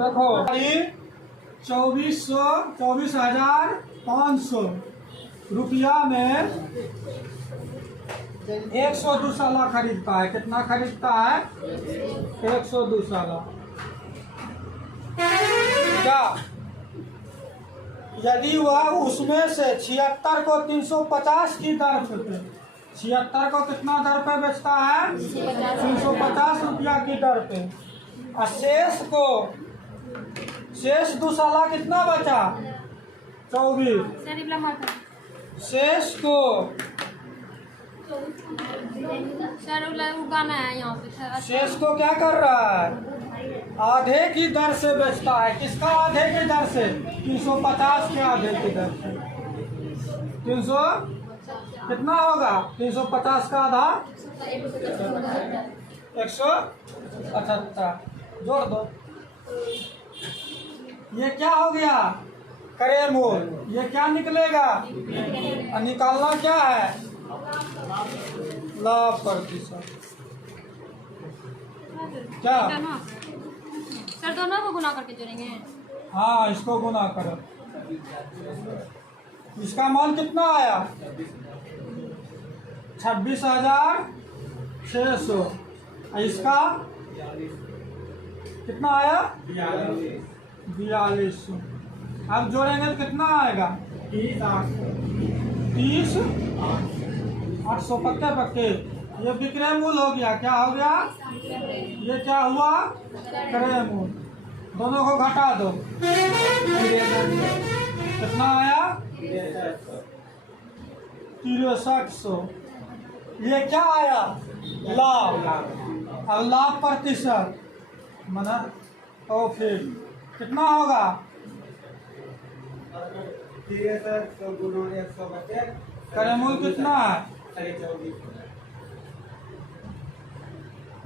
देखो 24,500 रुपया में 102 साला खरीदता है। कितना खरीदता है? 102 साला। क्या यदि वह उसमें से 76 को 350 की दर पे 76 को कितना दर पे बेचता है? 350 रुपया की दर पे। और शेष 2 साला कितना बचा? 24। शेष को उगाना है यहाँ पे। शेष को क्या कर रहा है? आधे की दर से बेचता है। किसका आधे की दर से? 350 के आधे की दर से। 300 कितना होगा? 350 का आधा 178। जोड़ दो। ये क्या हो गया? करे मोल। ये क्या निकलेगा? और निकालना क्या है? लाभ प्रतिशत। क्या सर दोनों को गुना करके जोड़ेंगे? हाँ, इसको गुना करो। इसका मान कितना आया? 26,600। इसका कितना आया? 4200। अब जोड़ेंगे तो कितना आएगा? 30,800 पक्के पक्के। ये विक्रय मूल हो गया। क्या हो गया? ये क्या हुआ? क्रय मूल। दोनों को घटा दो। कितना आया? 6300। ये क्या आया? लाभ। अब लाभ प्रतिशत मना तो फिर कितना होगा? 63 क्रय मूल कितना है?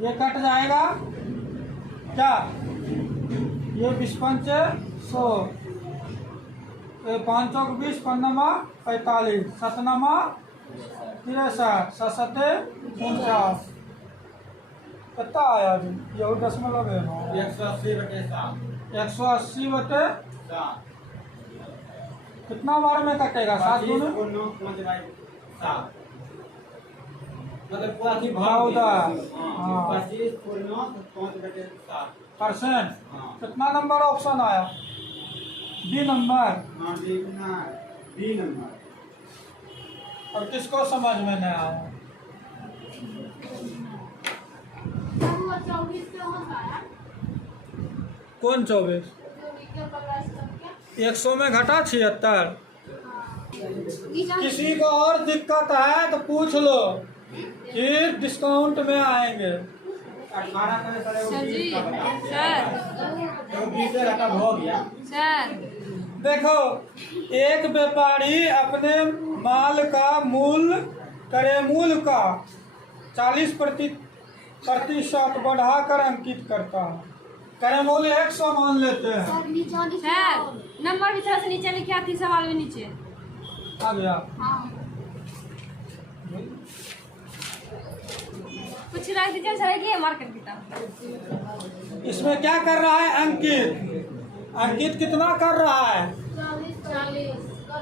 ये कट जाएगा क्या? ये 25 100। 5 चौक 20, 5 45, 7 63, 7 49। कितना आया अभी? यही दशमलव है। 180/7 कितना बार में कटेगा? 7 गुना मतलब पूरा 14% कितना नंबर ऑप्शन आया? B number. B number. और किसको समझ में नहीं आया? कौन 24? 100 में घटा 76। किसी को और दिक्कत है तो पूछ लो, फिर डिस्काउंट में आएंगे। 18 का सर जी सर हो गया। सर देखो, एक व्यापारी अपने माल का मूल्य क्रय मूल्य का 40% बढ़ाकर अंकित करता है। क्रय मूल्य 100 मान लेते हैं। सर नंबर भी थोड़ा सा नीचे लिखे आती सवाल में नीचे। आ गया। कुछ रख दीजिए सर कि मार कर देता। इसमें क्या कर रहा है? अंकित। अंकित कितना कर रहा है?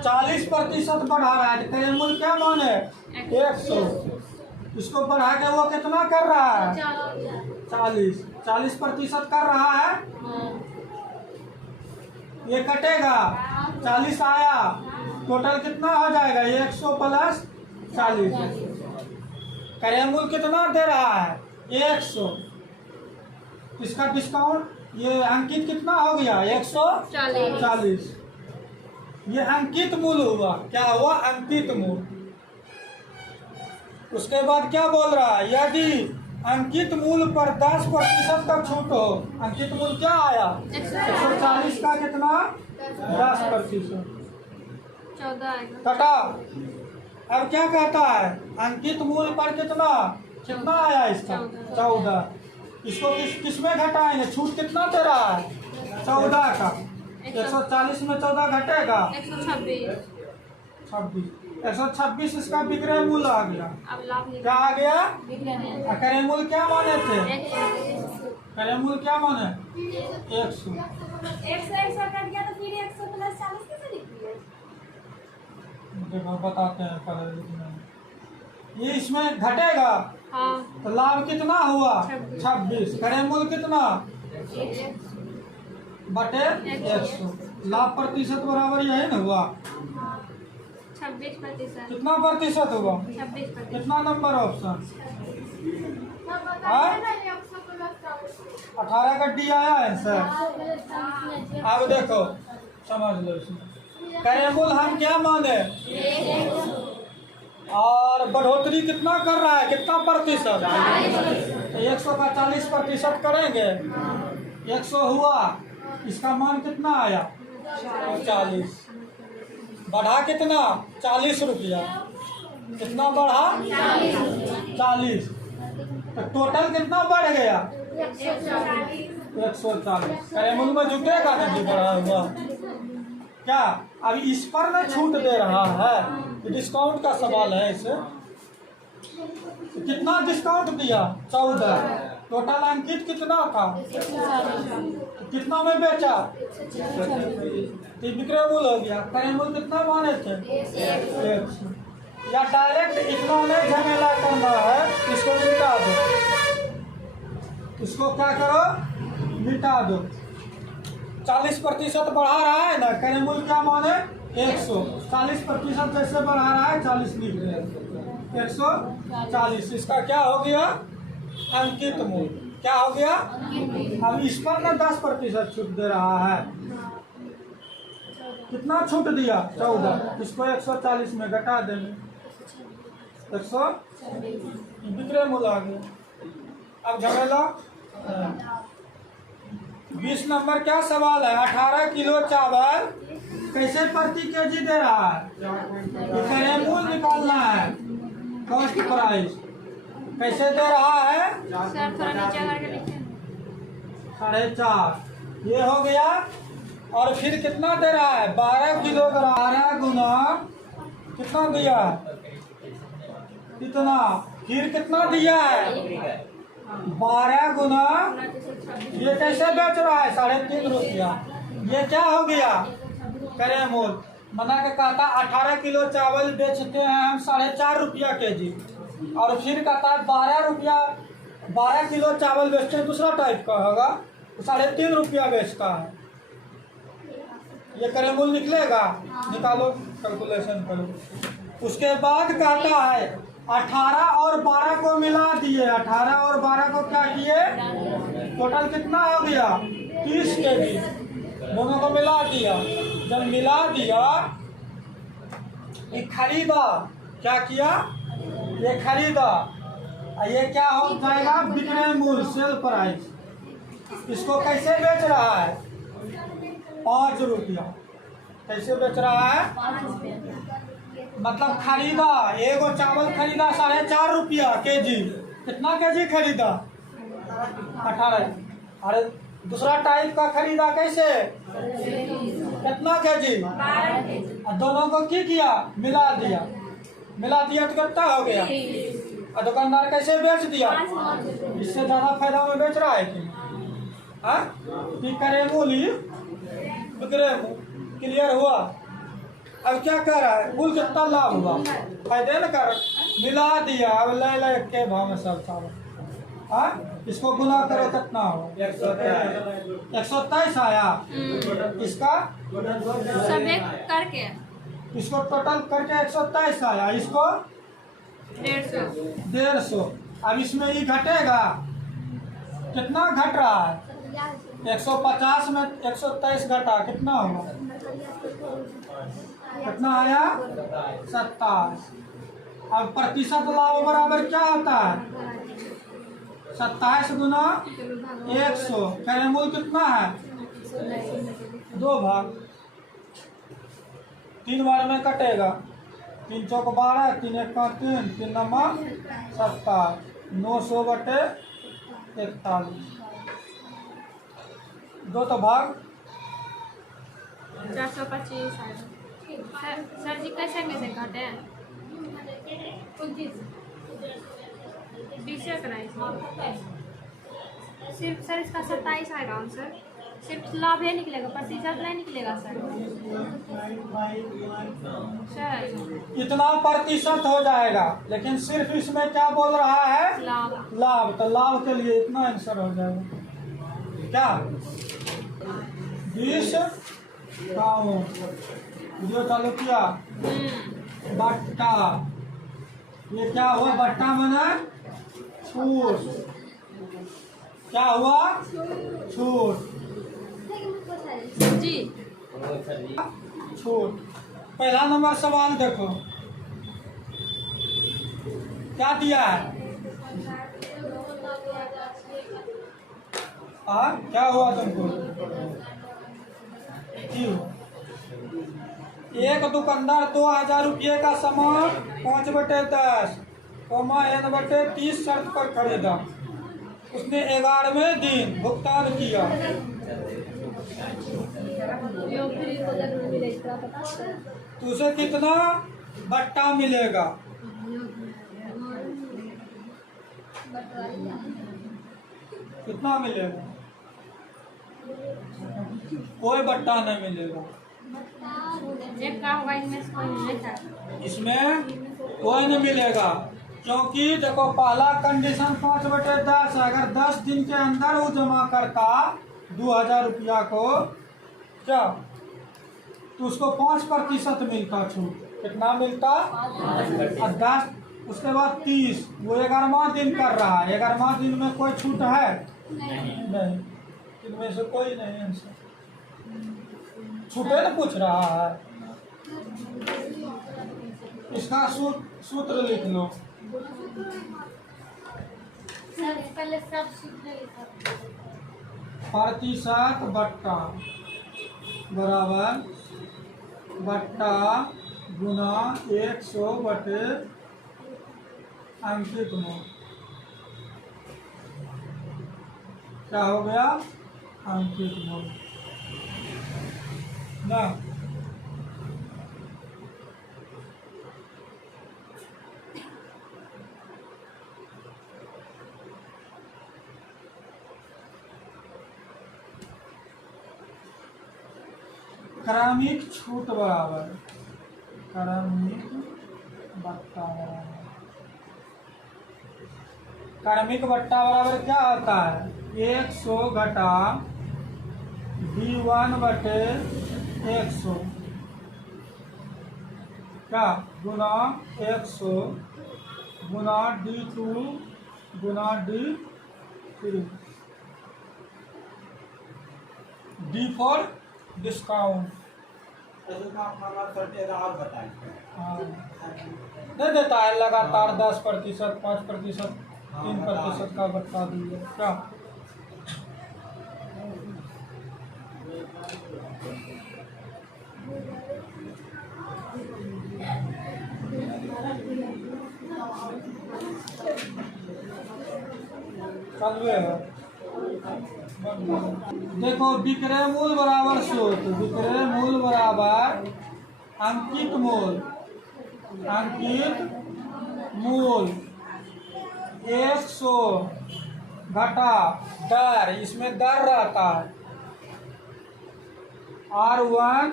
40% बढ़ा रहा है। क्रय मूल्य क्या माने? 100। इसको बढ़ा के वो कितना कर रहा है? 40% कर रहा है। ये कटेगा, 40 आया, टोटल कितना हो जाएगा? 100 + 40। क्रय मूल्य कितना दे रहा है? 100। इसका डिस्काउंट ये अंकित कितना हो गया? 140। ये अंकित मूल्य हुआ। क्या हुआ? अंकित मूल्य। उसके बाद क्या बोल रहा है? यदि अंकित मूल्य पर 10% का छूट हो। अंकित मूल्य क्या आया? 140 का कितना? 10%। 14 कटा। अब क्या कहता है? अंकित मूल्य पर कितना आया? इसका 14। इसको किस में घटाएंगे? छूट कितना दे रहा है? 14 का। 140 में 14 घटेगा 126। 26। 126 इसका विक्रय मूल्य आ गया। अब लाभ क्या आ गया? निकाल क्रय मूल्य क्या माने थे? 100 क्रय मूल्य क्या माने? 100। 100 कट गया तो फिर 100 प्लस 40 कैसे निकलेगा? देखो बताते हैं पहले लिखना। ये इसमें घटेगा हाँ तो लाभ कितना हुआ? 26। 26। क्रय मूल्य कितना? बटे 100। लाभ प्रतिशत बराबर यही ना हुआ? 26%। कितना प्रतिशत हुआ? 26%। कितना नंबर ऑप्शन? 18 का डी आया आंसर। अब देखो समझ लो इसमें क्रय मूल्य हम क्या माने और बढ़ोतरी कितना कर रहा है? कितना प्रतिशत? 100 का 40% करेंगे। 100 हुआ, इसका मान कितना आया? 40। बढ़ा कितना? 40 रुपया। कितना बढ़ा? 40। तो टोटल कितना बढ़ गया? 140। क्रय मूल्य में जुटेगा ना जी बढ़ा हुआ? क्या अभी इस पर ना छूट दे रहा है? डिस्काउंट का सवाल है इसे। कितना डिस्काउंट दिया? 14। टोटल अंकित कितना था? कितना में बेचा? तो विक्रय मूल्य हो गया। क्रय मूल्य कितना माने थे? 100। या डायरेक्ट इतना नहीं झमेला करना है, इसको मिटा दो। इसको क्या करो? मिटा दो। 40% बढ़ा रहा है ना, क्रय मूल्य क्या माने? 100। 40% जैसे बढ़ा रहा है 40 लिख रहे हैं। 140। इसका क्या हो गया? अंकित मूल्य। क्या हो गया? अब इस पर ना 10% छूट दे रहा है। कितना छूट दिया? 14। इसको 140 में घटा देंगे। 100 विक्रय मूल्य आ गया। अब झमेला 20 नंबर क्या सवाल है? 18 किलो चावल कैसे प्रति केजी दे रहा है? क्रय मूल्य निकालना है। कॉस्ट प्राइस कैसे दे रहा है? सर थोड़ा नीचे करके लिखिए। 4.5। ये हो गया। और फिर कितना दे रहा है? 12 किलोग्राम। 12 गुना कितना दिया है? कितना? फिर कितना दिया है? 12 गुना। ये कैसे बेच रहा है? 3.5 रुपया। ये क्या हो गया? क्रय मूल्य। मना के कहता 18 किलो चावल बेचते हैं हम 4.5 रुपया केजी। और फिर कहता 12 रुपया 12 किलो चावल बेचते हैं, दूसरा टाइप का होगा, 3.5 रुपया बेचता है। ये क्रय मूल्य निकलेगा? निकालो, कैलकुलेशन करो। उसके बाद कहता है 18 और 12 को मिला दिए। 18 और 12 को क्या किए? टोटल कितना हो गया? 30 केजी। दोनों को मिला दिया। जब मिला दिया, ये खरीदा। क्या किया? ये खरीदा। ये क्या हो जाएगा? विक्रय मूल्य, सेल प्राइस। इसको कैसे बेच रहा है? 5 रुपया। कैसे बेच रहा है? मतलब खरीदा, एगो चावल खरीदा 4.5 रुपया केजी। कितना केजी खरीदा? 18। अरे दूसरा टाइप का खरीदा कैसे? कितना केजी? और दोनों को क्या किया? मिला दिया। मिला दिया तो कितना हो गया? और दुकानदार कैसे बेच दिया? इससे ज्यादा फायदा में बेच रहा है कि? क्रय मूल्य विक्रय मूल्य क्लियर हुआ? अब क्या कर रहा है? कुल कितना लाभ हुआ? फायदे न कर मिला दिया। अब ले के भाव में सब चावल। इसको गुना करो कितना हो? 123 आया। इसका सब एक करके इसको टोटल करके 123 आया। इसको 150। अब इसमें ये घटेगा। कितना घट रहा है? 150 में 123 घटा कितना हुआ? कितना आया? 27। अब प्रतिशत लाभ बराबर क्या होता है? 27 गुना 100। क्रय मूल्य कितना है? 2 भाग। 3 बार में कटेगा। 3 चौक 12, 3 एक 3, 3 नंबर 27। 900 बटे 41। 2 तो भाग 425। सर जी कैसे घटे? बीस कराए सिर्फ सर इसका 27 आएगा आंसर। सिर्फ लाभ ही निकलेगा, प्रतिशत नहीं निकलेगा सर। सर इतना प्रतिशत हो जाएगा, लेकिन सिर्फ इसमें क्या बोल रहा है? लाभ। लाभ। तो लाभ के लिए इतना आंसर हो जाएगा क्या? 20 जो चालू किया बट्टा। ये क्या हुआ? बट्टा मना छूट। क्या हुआ? छूट। जी छूट। पहला नंबर सवाल देखो क्या दिया है। क्या हुआ तुमको? क्यों? एक दुकानदार 2000 रुपये का सामान 5/10 N/30 शर्त पर खरीदा। उसने 11वें दिन भुगतान किया। तो उसे कितना बट्टा मिलेगा? कितना मिलेगा? कोई बट्टा नहीं मिलेगा। एक का होगा इनमें से कोई नहीं था। इसमें कोई नहीं मिलेगा, क्योंकि देखो पहला कंडीशन 5/10 है। अगर 10 दिन के अंदर वो जमा करता 2000 रुपया को क्या, तो उसको 5% मिलता छूट। कितना मिलता? और 10 उसके बाद 30। वो 11वां दिन कर रहा है। 11वां दिन में कोई छूट है? नहीं। इनमें से कोई नहीं आंसर। छूटे न पूछ रहा है। इसका सूत्र लिख लो। पहले सब सूत्र लिखा। प्रतिशत बट्टा बराबर बट्टा गुना 100 बटे अंकित मोल। क्या हो गया? अंकित मोल ना। क्रमिक छूट बराबर क्रमिक बट्टा बराबर क्रमिक बट्टा बराबर क्या होता है? 100 घटा D1/100 क्या गुना 100 गुना D2 Guna D3। D for discount. और बताएं। नहीं देता है लगातार 10%, 5%, 3% का बता दीजिए क्या। चालू है। देखो विक्रय मूल बराबर सूत्र। विक्रय मूल बराबर अंकित मूल। अंकित मूल 100 घटा दर। इसमें दर रहता है R1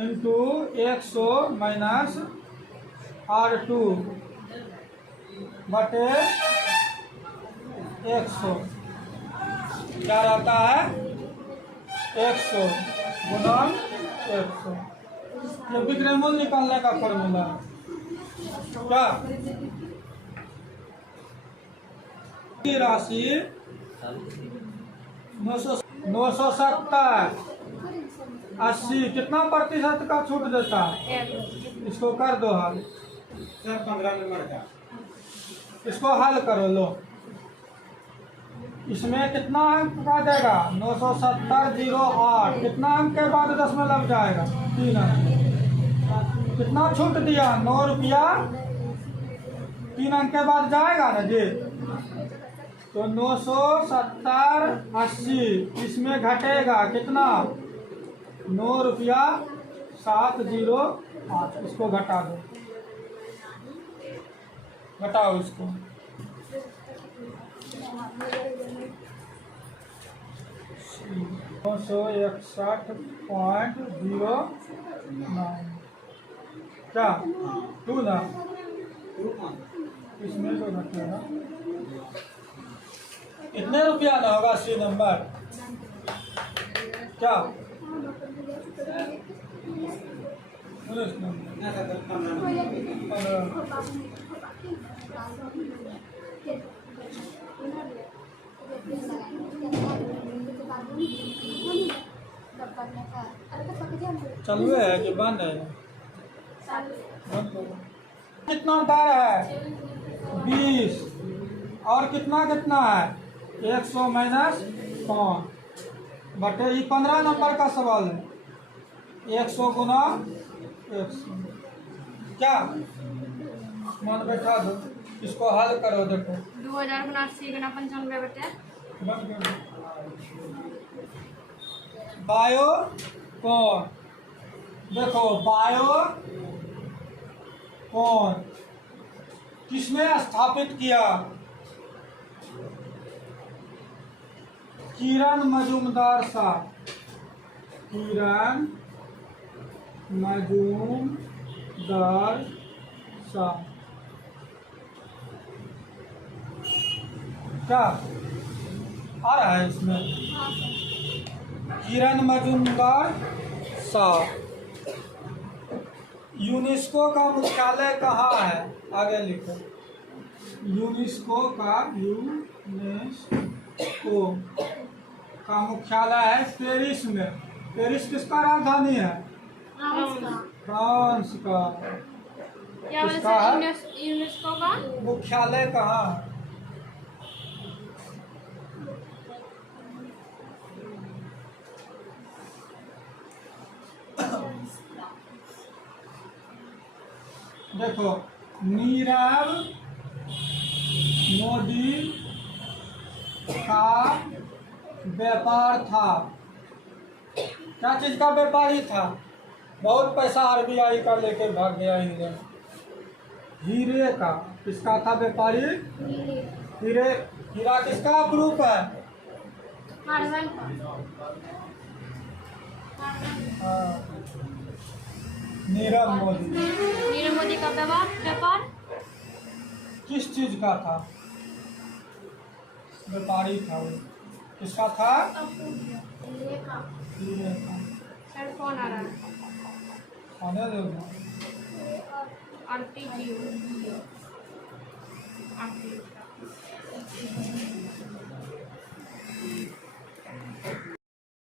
इंटू 100 माइनस R2 बटे 100। क्या रहता है? 100 गुना 100। ये विक्रय मूल्य निकालने का फॉर्मूला क्या? की राशि 970 80 कितना प्रतिशत का छूट देता है? इसको कर दो हल। सर 15 नंबर का। इसको हल करो लो। इसमें कितना अंक का देगा? 970 08। कितना अंक के बाद दशमलव जाएगा? 3 अंक। कितना छूट दिया? 9 रुपया 3 अंक के बाद जाएगा ना जी। तो 970 80 इसमें घटेगा कितना? 9 रुपया 708। इसको घटा दो। घटाओ इसको। 961.09 क्या 2 ना इसमें तो घटे ना। कितने रुपया ना होगा सी नंबर क्या 19 नंबर ना सर 15 नंबर 15 चालू है कि बंद है? बंद करो। कितना अंतर है 20 और कितना कितना है 100 माइनस 5 बटे ये 15 नंबर का सवाल है 100 गुना 100 क्या मन बैठा दो इसको हल करो देखो 2000 गुना 80 गुना 95 बटे बंद करो। बायो कौन देखो बायो कौन किसने स्थापित किया किरण मजूमदार साहब किरण मजूमदार साहब क्या आ रहा है इसमें किरण मजूमदार साहब। यूनेस्को का मुख्यालय कहाँ है आगे लिखो यूनेस्को का मुख्यालय है पेरिस में। पेरिस किसका राजधानी है फ्रांस का। क्या बोले किसका सर है यूनेस्को का मुख्यालय कहाँ है देखो नीरव मोदी का व्यापार था क्या चीज का व्यापारी था बहुत पैसा आरबीआई का लेके भाग गया इंग्लैंड। हीरे का किसका था व्यापारी हीरे हीरा किसका ग्रुप है कार्बन हाँ, नीरव मोदी नीरव मोदी का व्यापार किस चीज का था व्यापारी था वो किसका था हीरे का। सर कौन आ रहा है आने दो ना। आरती जी आरती